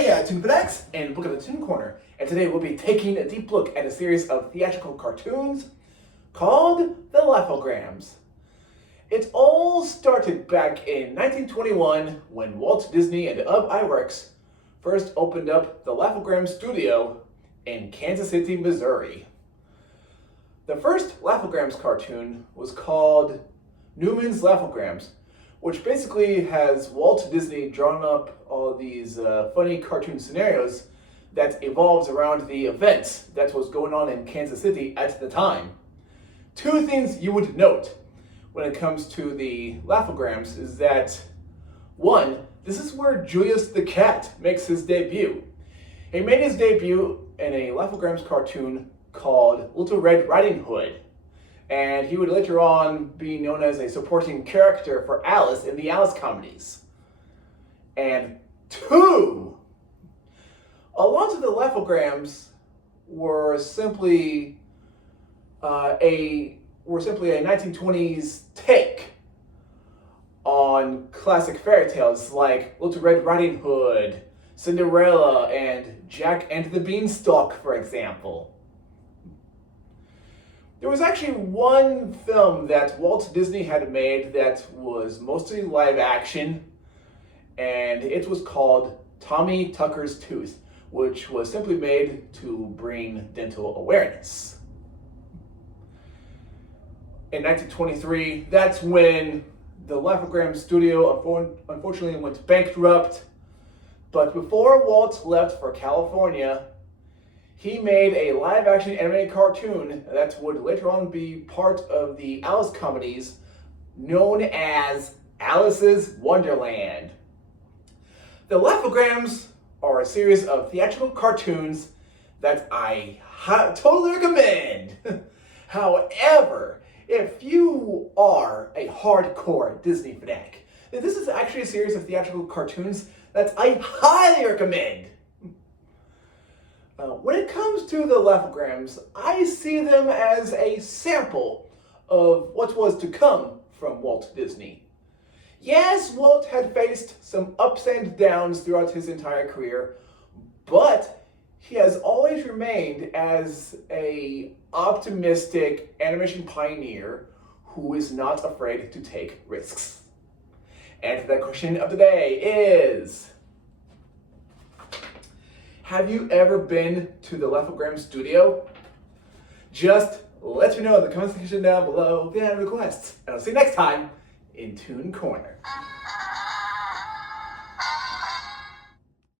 Hey, Toon Fanatics, and welcome to Toon Corner. And today we'll be taking a deep look at a series of theatrical cartoons called the Laugh-O-Grams. It all started back in 1921 when Walt Disney and Iwerks first opened up the Laugh-O-Grams studio in Kansas City, Missouri. The first Laugh-O-Grams cartoon was called Newman's Laugh-O-Grams, which basically has Walt Disney drawn up all these funny cartoon scenarios that evolves around the events that was going on in Kansas City at the time. Two things you would note when it comes to the Laugh-O-Grams is that, one, this is where Julius the Cat makes his debut. He made his debut in a Laugh-O-Grams cartoon called Little Red Riding Hood, and he would later on be known as a supporting character for Alice in the Alice comedies. And two, a lot of the Laugh-O-Grams were simply a 1920s take on classic fairy tales like Little Red Riding Hood, Cinderella, and Jack and the Beanstalk, for example. There was actually one film that Walt Disney had made that was mostly live action, and it was called Tommy Tucker's Tooth, which was simply made to bring dental awareness. In 1923, that's when the Laugh-O-Grams studio unfortunately went bankrupt, but before Walt left for California, he made a live-action animated cartoon that would later on be part of the Alice comedies known as Alice's Wonderland. The Laugh-O-Grams are a series of theatrical cartoons that I totally recommend. However, if you are a hardcore Disney fanatic, then this is actually a series of theatrical cartoons that I highly recommend. When it comes to the Laugh-O-Grams, I see them as a sample of what was to come from Walt Disney. Yes, Walt had faced some ups and downs throughout his entire career, but he has always remained as an optimistic animation pioneer who is not afraid to take risks. And the question of the day is, have you ever been to the Laugh-O-Grams studio? Just let me know in the comment section down below if you have requests. And I'll see you next time in Toon Corner.